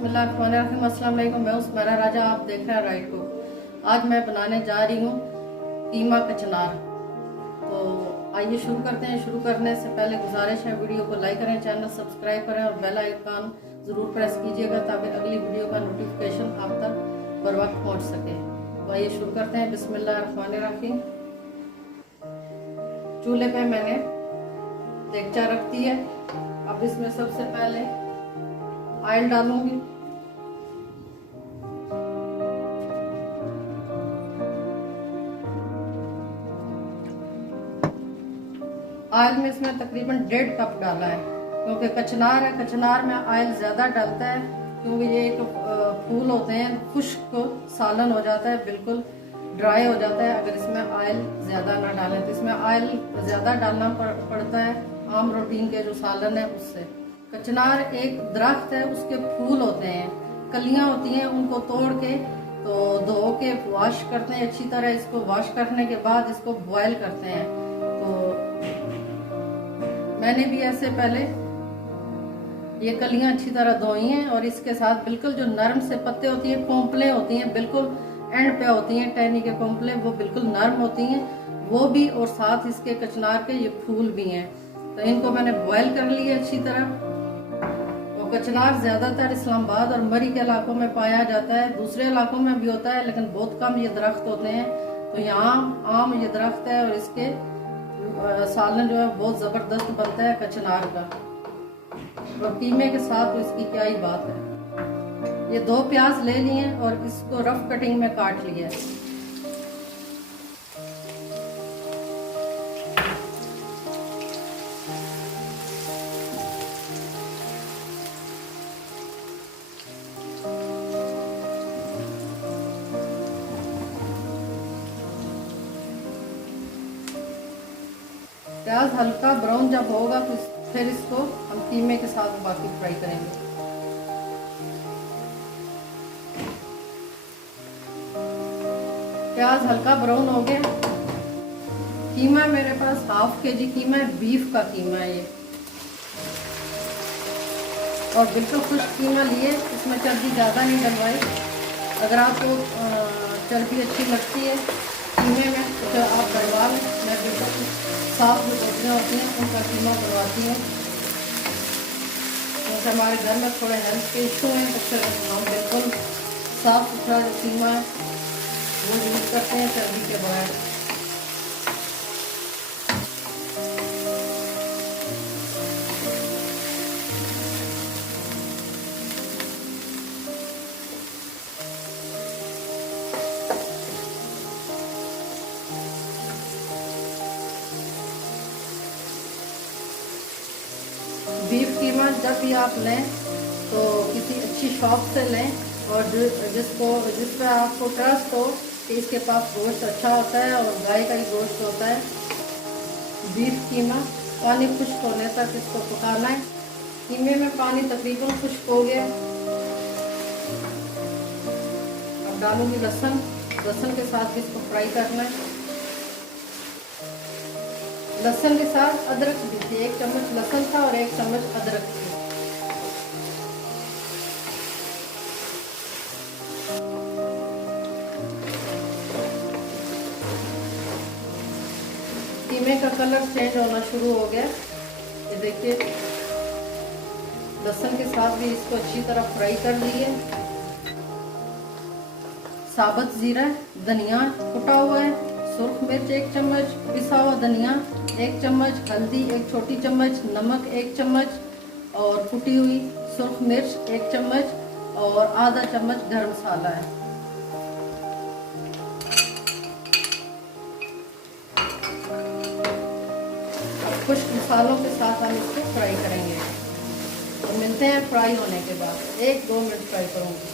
बिस्मिल्लाहिर्रहमानिर्रहीम। अस्सलाम वालेकुम। मैं उस्मारा राजा, आप देख रहे हैं राइट कुक। आज मैं बनाने जा रही हूँ कीमा कचनार। तो आइए शुरू करते हैं। शुरू करने से पहले गुजारिश है वीडियो को लाइक करें, चैनल सब्सक्राइब करें और बेल आइकन ज़रूर प्रेस कीजिएगा ताकि अगली वीडियो का नोटिफिकेशन आप तक बर वक्त पहुँच सके। तो आइए शुरू करते हैं। बिस्मिल्लाहिर्रहमानिर्रहीम। चूल्हे पे मैंने देगचा रख दी है। अब इसमें सबसे पहले ऑयल डालूंगी। ऑयल में इसमें तकरीबन 1.5 कप डाला है, क्योंकि कचनार है, कचनार में ऑयल ज़्यादा डालता है क्योंकि ये एक फूल होते हैं, खुश्क सालन हो जाता है, बिल्कुल ड्राई हो जाता है अगर इसमें ऑयल ज़्यादा ना डालें। तो इसमें ऑयल ज़्यादा डालना पड़ता है आम रूटीन के जो सालन है उससे। कचनार एक दरख्त है, उसके फूल होते हैं, कलियां होती हैं, उनको तोड़ के तो धो के वॉश करते हैं अच्छी तरह। इसको वॉश करने के बाद इसको बॉयल करते हैं। तो मैंने भी ऐसे पहले ये कलियां अच्छी तरह धोई हैं और इसके साथ बिल्कुल जो नरम से पत्ते होती हैं, कोंपलें होती हैं, बिल्कुल एंड पे होती हैं टहनी के कोंपलें, वो बिल्कुल नरम होती हैं वो भी, और साथ इसके कचनार के ये फूल भी हैं। तो इनको मैंने बॉयल कर लिया अच्छी तरह। कचनार ज्यादातर इस्लामाबाद और मरी के इलाकों में पाया जाता है, दूसरे इलाकों में भी होता है लेकिन बहुत कम ये दरख्त होते हैं। तो यहाँ आम ये दरख्त है और इसके सालन जो है बहुत जबरदस्त बनता है कचनार का। और कीमे के साथ तो इसकी क्या ही बात है। ये 2 प्याज ले लिए और इसको रफ कटिंग में काट लिया है। प्याज हल्का ब्राउन जब होगा तो फिर इसको हम कीमे के साथ बाकी फ्राई करेंगे। प्याज हल्का ब्राउन हो गया। कीमा मेरे पास 1/2 kg कीमा है, बीफ का कीमा है ये, और बिल्कुल खुश्क कीमा लिए, इसमें चर्बी ज़्यादा नहीं डलवाई। अगर आपको चर्बी अच्छी लगती है कीमे में तो आप डलवा लें। मैं बिल्कुल साफ जो सब्जियाँ होती हैं उनका कीमा करवाती हूँ, जैसे हमारे घर में थोड़े हेल्थ के इशू हैं तो फिर हम बिल्कुल साफ सुथरा जो कीमा है वो यूज़ करते हैं चर्बी के बगैर। बीफ कीमा जब भी आप लें तो किसी अच्छी शॉप से लें और जिस पे आपको ट्रस्ट हो कि इसके पास गोश्त अच्छा होता है और गाय का ही गोश्त होता है। बीफ कीमा पानी खुश्क होने तक इसको पकाना है। कीमे में पानी तकरीबन खुश्क हो गया। अब डालूंगी लहसुन। लहसुन के साथ भी इसको फ्राई करना है। लहसुन के साथ अदरक भी थी, 1 चम्मच लहसुन था और 1 चम्मच अदरक थी। कीमे का कलर चेंज होना शुरू हो गया, ये देखिए। लहसुन के साथ भी इसको अच्छी तरह फ्राई कर लिए। साबुत जीरा, धनिया कुटा हुआ है, सुर्ख मिर्च 1 चम्मच, पिसा हुआ धनिया 1 चम्मच, हल्दी 1 छोटी चम्मच, नमक 1 चम्मच और कुटी हुई सुर्ख मिर्च 1 चम्मच और आधा चम्मच गरम मसाला है। अब खुश्क मसालों के साथ हम इसको फ्राई करेंगे। तो मिलते हैं फ्राई होने के बाद। 1-2 मिनट फ्राई करूँगी।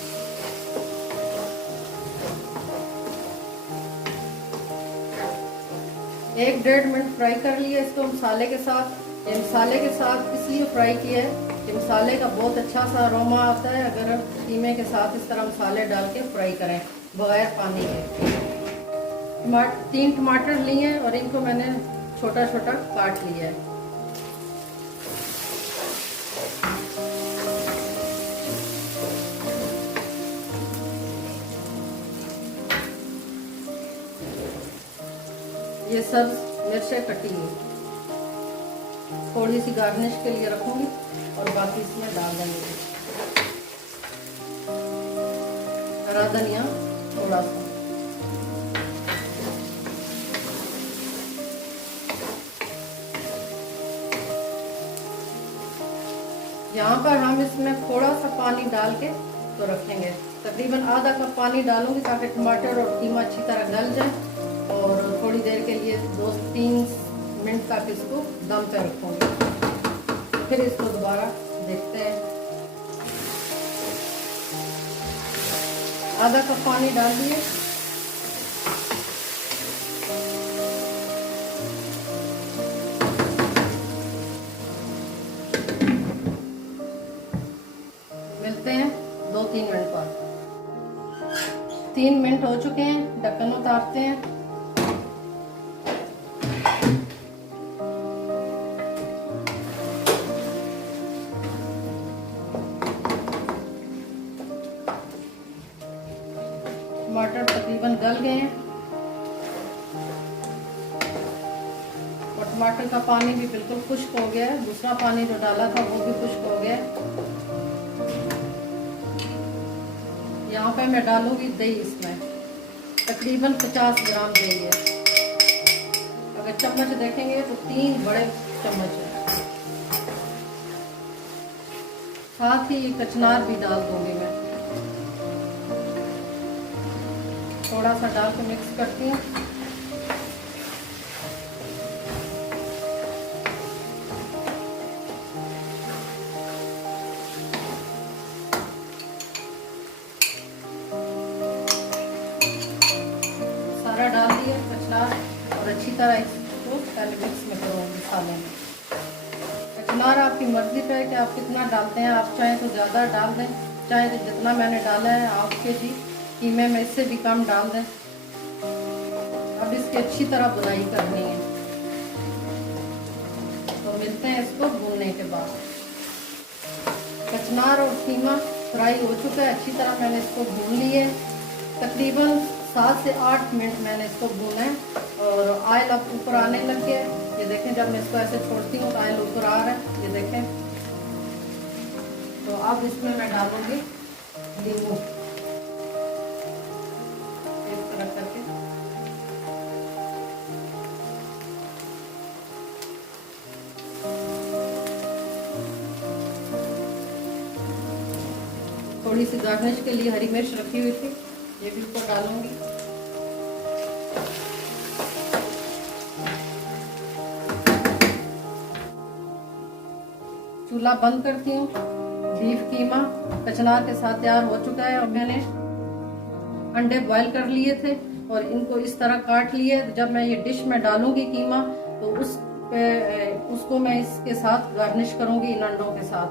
1-1.5 मिनट फ्राई कर लिया इसको मसाले के साथ। ये मसाले के साथ इसलिए फ्राई किया है कि मसाले का बहुत अच्छा सा अरोमा आता है अगर कीमे के साथ इस तरह मसाले डाल के फ्राई करें बगैर पानी के। 3 टमाटर लिए हैं और इनको मैंने छोटा छोटा काट लिया है। ये सब्ज मिर्चें कटी हुई थोड़ी सी गार्निश के लिए रखूंगी और बाकी इसमें डाल देंगे। हरा धनिया थोड़ा सा, यहाँ पर हम इसमें थोड़ा सा पानी डाल के तो रखेंगे। तकरीबन आधा कप पानी डालूंगी ताकि टमाटर और कीमा अच्छी तरह गल जाए और थोड़ी देर के लिए 2-3 मिनट तक इसको दम पे रखूंगी। फिर इसको दोबारा देखते हैं। आधा कप पानी डाल दिए। मिलते हैं 2-3 मिनट बाद। 3 मिनट हो चुके हैं, ढक्कन उतारते हैं। टमाटर तकरीबन गल गए हैं और टमाटर का पानी भी बिल्कुल खुश्क हो गया है। दूसरा पानी जो डाला था वो भी खुश्क हो गया है। यहाँ पे मैं डालूंगी दही, इसमें तकरीबन 50 ग्राम दही है। अगर चम्मच देखेंगे तो 3 बड़े चम्मच है। साथ ही ये कचनार भी डाल दूंगी मैं, थोड़ा सा डाल के मिक्स करती हूँ। सारा डाल दिया कचनार और अच्छी तरह इसको पहले मिक्स में करूँगी मसाले में। कचनार आपकी मर्जी पे है कि आप कितना डालते हैं। आप चाहें तो ज़्यादा डाल दें, चाहे तो जितना मैंने डाला है हाफ kg कीमे में इससे भी कम डाल दें। अब इसकी अच्छी तरह बुनाई करनी है। तो मिलते हैं इसको भूनने के बाद। कचनार और कीमा फ्राई हो चुका है, अच्छी तरह मैंने इसको भून ली है। तकरीबन 7 से 8 मिनट मैंने इसको भूना है और ऑयल अब ऊपर आने लग गया है। ये देखें, जब मैं इसको ऐसे छोड़ती हूँ तो ऑयल ऊपर आ रहा है, ये देखें। तो अब इसमें मैं डालूंगी नींबू इस तरह करके। थोड़ी सी गार्निश के लिए हरी मिर्च रखी हुई थी, ये भी ऊपर डालूंगी। चूल्हा बंद करती हूँ। बीफ कीमा कचनार के साथ तैयार हो चुका है और मैंने अंडे बॉईल कर लिए थे और इनको इस तरह काट लिए। जब मैं ये डिश में डालूंगी कीमा तो उसको मैं इसके साथ गार्निश करूंगी इन अंडों के साथ।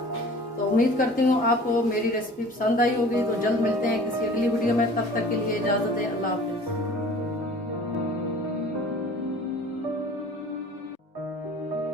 तो उम्मीद करती हूँ आपको मेरी रेसिपी पसंद आई होगी। तो जल्द मिलते हैं किसी अगली वीडियो में, तब तक के लिए इजाज़त है। अल्लाह हाफ़िज़।